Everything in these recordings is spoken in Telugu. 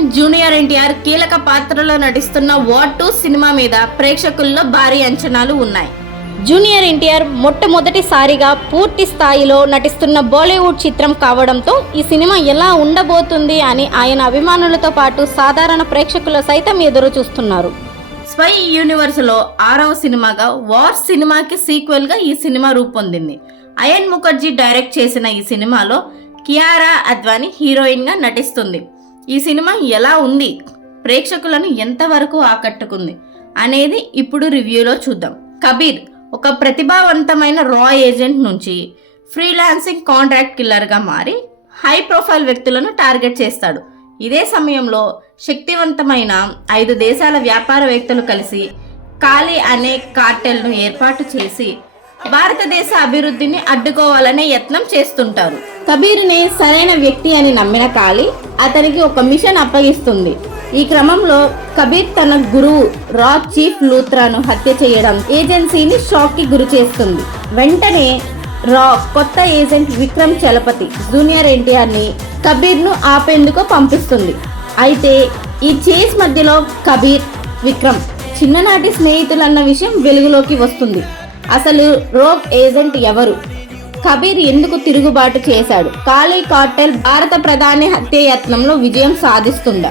లెజెండ్ జూనియర్ ఎన్టీఆర్ కీలక పాత్రలో నటిస్తున్న వార్ 2 సినిమా మీద ప్రేక్షకుల్లో భారీ అంచనాలు ఉన్నాయి. జూనియర్ ఎన్టీఆర్ మొట్టమొదటిసారిగా పూర్తి స్థాయిలో నటిస్తున్న బాలీవుడ్ చిత్రం కావడంతో ఈ సినిమా ఎలా ఉండబోతుంది అని ఆయన అభిమానులతో పాటు సాధారణ ప్రేక్షకులు సైతం ఎదురు చూస్తున్నారు. స్పై యూనివర్స్లో 6వ సినిమాగా వార్ సినిమాకి సీక్వెల్గా ఈ సినిమా రూపొందింది. అయన్ ముఖర్జీ డైరెక్ట్ చేసిన ఈ సినిమాలో కియారా అద్వానీ హీరోయిన్గా నటిస్తుంది. ఈ సినిమా ఎలా ఉంది, ప్రేక్షకులను ఎంతవరకు ఆకట్టుకుంది అనేది ఇప్పుడు రివ్యూలో చూద్దాం. కబీర్ ఒక ప్రతిభావంతమైన రా ఏజెంట్ నుంచి ఫ్రీలాన్సింగ్ కాంట్రాక్ట్ కిల్లర్గా మారి హై ప్రొఫైల్ వ్యక్తులను టార్గెట్ చేస్తాడు. ఇదే సమయంలో శక్తివంతమైన 5 దేశాల వ్యాపారవేత్తలు కలిసి కాలి అనే కార్టెల్ను ఏర్పాటు చేసి భారతదేశ అభివృద్ధిని అడ్డుకోవాలనే యత్నం చేస్తుంటారు. కబీర్ని సరైన వ్యక్తి అని నమ్మిన కాలి అతనికి ఒక మిషన్ అప్పగిస్తుంది. ఈ క్రమంలో కబీర్ తన గురువు రా చీఫ్ లూత్రాను హత్య చేయడం ఏజెన్సీని షాక్ కి గురి చేస్తుంది. వెంటనే రా కొత్త ఏజెంట్ విక్రమ్ చలపతి జూనియర్ ఎన్టీఆర్ ని కబీర్ ను ఆపేందుకు పంపిస్తుంది. అయితే ఈ చేజ్ మధ్యలో కబీర్, విక్రమ్ చిన్ననాటి స్నేహితులన్న విషయం వెలుగులోకి వస్తుంది. అసలు రోగ్ ఏజెంట్ ఎవరు, కబీర్ ఎందుకు తిరుగుబాటు చేశాడు, కాలి కార్టెల్ భారత ప్రధాని హత్యయత్నంలో విజయం సాధిస్తుందా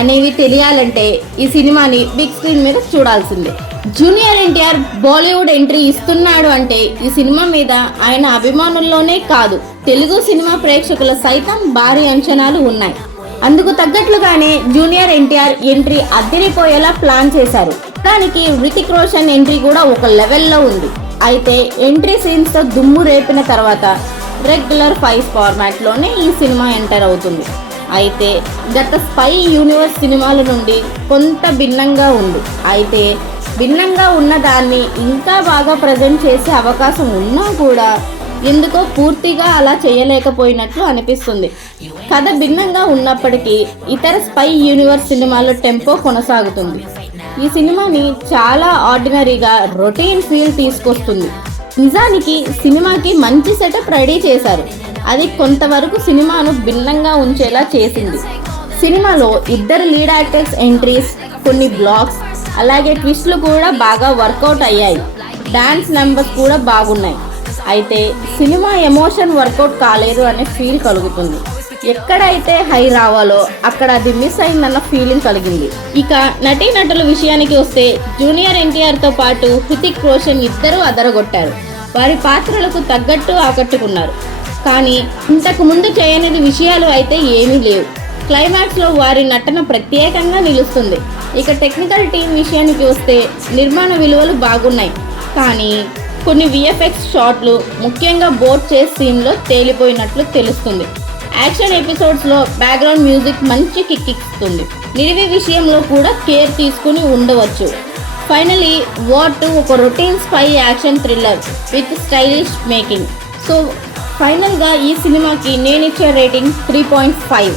అనేవి తెలియాలంటే ఈ సినిమాని బిగ్ స్క్రీన్ మీద చూడాల్సిందే. జూనియర్ ఎన్టీఆర్ బాలీవుడ్ ఎంట్రీ ఇస్తున్నాడు అంటే ఈ సినిమా మీద ఆయన అభిమానుల్లోనే కాదు, తెలుగు సినిమా ప్రేక్షకుల సైతం భారీ అంచనాలు ఉన్నాయి. అందుకు తగ్గట్లుగానే జూనియర్ ఎన్టీఆర్ ఎంట్రీ అదిరిపోయేలా ప్లాన్ చేశారు. దానికి హృతిక్ రోషన్ ఎంట్రీ కూడా ఒక లెవెల్లో ఉంది. అయితే ఎంట్రీ సీన్స్ తో దుమ్ము రేపిన తర్వాత రెగ్యులర్ 5 ఫార్మాట్లోనే ఈ సినిమా ఎంటర్ అవుతుంది. అయితే గత స్పై యూనివర్స్ సినిమాల నుండి కొంత భిన్నంగా ఉంది. అయితే భిన్నంగా ఉన్న దాన్ని ఇంకా బాగా ప్రజెంట్ చేసే అవకాశం ఉన్నా కూడా ఎందుకో పూర్తిగా అలా చేయలేకపోయినట్లు అనిపిస్తుంది. కథ భిన్నంగా ఉన్నప్పటికీ ఇతర స్పై యూనివర్స్ సినిమాలో టెంపో కొనసాగుతుంది. ఈ సినిమాని చాలా ఆర్డినరీగా రొటీన్ ఫీల్ తీసుకొస్తుంది. నిజానికి సినిమాకి మంచి సెటప్ రెడీ చేశారు. అది కొంతవరకు సినిమాను భిన్నంగా ఉంచేలా చేసింది. సినిమాలో 2 లీడ్ యాక్టర్స్ ఎంట్రీస్, కొన్ని బ్లాక్స్, అలాగే ట్విస్ట్లు కూడా బాగా వర్కౌట్ అయ్యాయి. డాన్స్ నెంబర్స్ కూడా బాగున్నాయి. అయితే సినిమా ఎమోషన్ వర్కౌట్ కాలేదు అనే ఫీల్ కలుగుతుంది. ఎక్కడైతే హై రావాలో అక్కడ అది మిస్ అయిందన్న ఫీలింగ్ కలిగింది. ఇక నటీనటుల విషయానికి వస్తే జూనియర్ ఎన్టీఆర్తో పాటు హృతిక్ రోషన్ ఇద్దరూ అదరగొట్టారు. వారి పాత్రలకు తగ్గట్టు ఆకట్టుకున్నారు. కానీ ఇంతకు ముందు చేయనిది విషయాలు అయితే ఏమీ లేవు. క్లైమాక్స్లో వారి నటన ప్రత్యేకంగా నిలుస్తుంది. ఇక టెక్నికల్ టీం విషయానికి వస్తే నిర్మాణ విలువలు బాగున్నాయి. కానీ కొన్ని విఎఫ్ఎక్స్ షాట్లు, ముఖ్యంగా బోట్ చేస్ సీన్లో తేలిపోయినట్లు తెలుస్తుంది. యాక్షన్ ఎపిసోడ్స్లో బ్యాక్గ్రౌండ్ మ్యూజిక్ మంచి కిక్ ఇస్తుంది. నిడివి విషయంలో కూడా కేర్ తీసుకుని ఉండవచ్చు. ఫైనలీ వార్ 2 ఒక routine spy action thriller with stylish making. So ఫైనల్గా ఈ సినిమాకి నేను ఇచ్చే రేటింగ్ 3.5.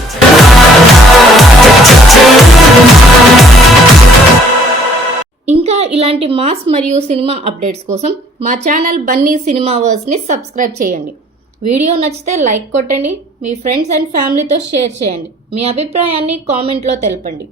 ఇంకా ఇలాంటి మాస్ మరియు సినిమా అప్డేట్స్ కోసం మా ఛానల్ బన్నీ సినిమావర్స్ని సబ్స్క్రైబ్ చేయండి. వీడియో నచ్చితే లైక్ కొట్టండి, మీ ఫ్రెండ్స్ అండ్ ఫ్యామిలీతో షేర్ చేయండి. మీ అభిప్రాయాన్ని కామెంట్లో తెలపండి.